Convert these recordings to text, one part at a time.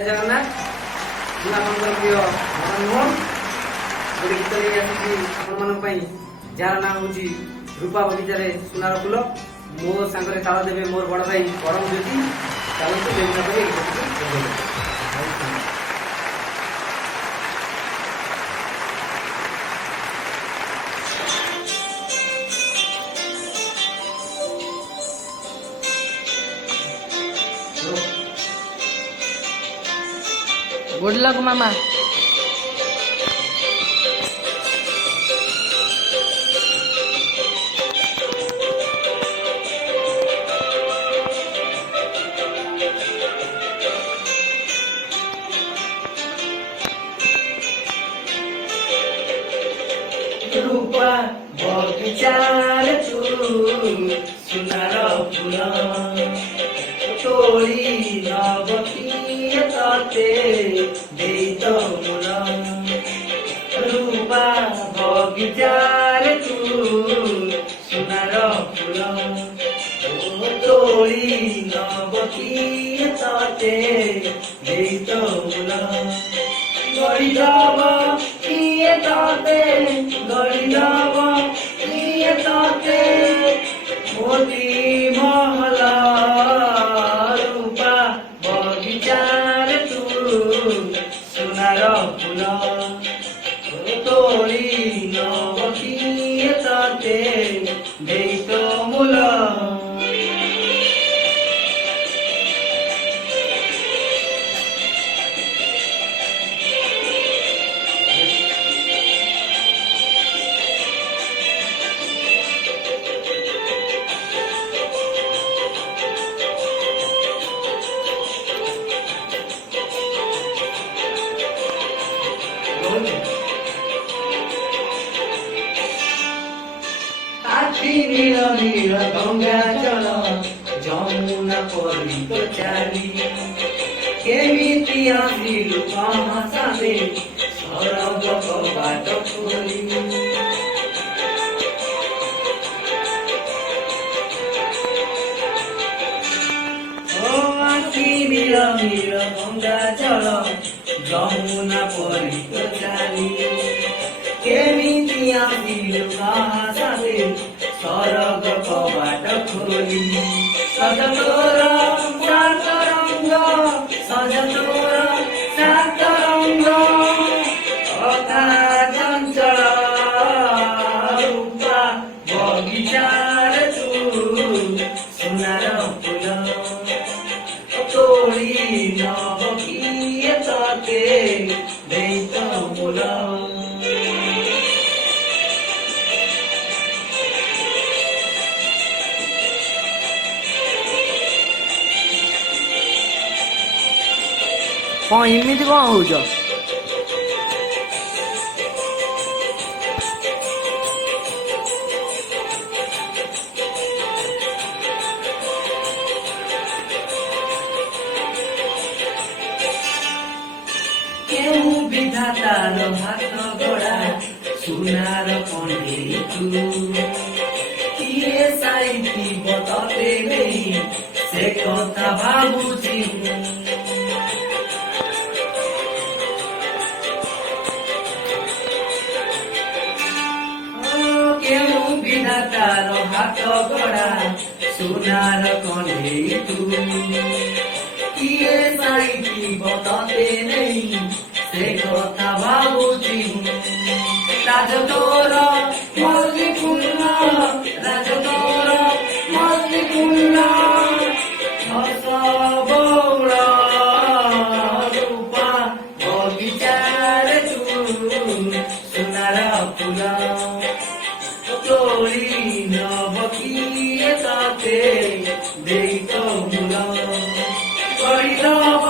जय जगन्नाथ। ମୁଁ ଆପଣଙ୍କର ପ୍ରିୟ ମଦନ ମୋହନ ଗୋଟେ ଗୀତ ନେଇ ଆସିଛି ଆପଣମାନଙ୍କ ପାଇଁ, ଯାହାର ନାଁ ହେଉଛି ରୂପା ବଗିଚାରେ ସୁନାର ଫୁଲ। ମୋ ସାଙ୍ଗରେ ତାଳ ଦେବେ ମୋର ବଡ଼ ଭାଇ ବଡ଼ମ ଜ୍ୟୋତି। ଚାଲନ୍ତୁ ଦେବତା କରି ଏଇ ଗୀତଟିକୁ गुड लक मामा। रूपा बगीचार तू सुनार फूल तोड़ी नवतीय तते देत मूल। रूपा बगीचार तू सुनार फूल तोड़ी नवतीय तते देत मूल। गरीब किए ताते गरीब किए ताते मोती महला। रूपा बगीचार तू सुनार फूल तोड़ी नव किए ताते देत मूल। आखि नील नील गंगा जल जमुना पवित्र चाली केमिति आसिलु महासाले सरग कबाट खोली। आखि नील नील गंगा जल जमुना पवित्र चाली केमिति आसिलु महासाले सरग कबाट खोली। सज तोर सात रंग सज तोर सात रंग अथा चञ्चल। रूपा बगीचार तू सुनार फूल तोड़ी नव किए तते देत मूल। कौन इमिति कौन होउछ? केहू विधातार हाथ गड़ा सुनार कण्ढे तू किए साइती बतते नहीं से कथा भाबुची। केहू विधातार हाथ गड़ा सुनार कण्ढे तू किए साइती बतते नहीं से कथा भाबुची। राज तोर मल्ली फुल राज तोर मल्ली फुल हस बौल। रूपा बगीचार तू सुनार फूल तोड़ी नव किए ताते देत मूल। गरीब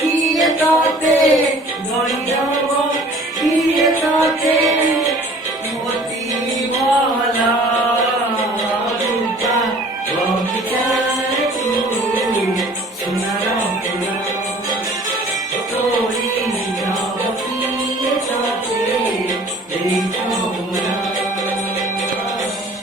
किए ताते गरीब किए ताते मोती महला। रूपा बगीचार तू सुनार फूल तोड़ी नव किए ताते देत मूल।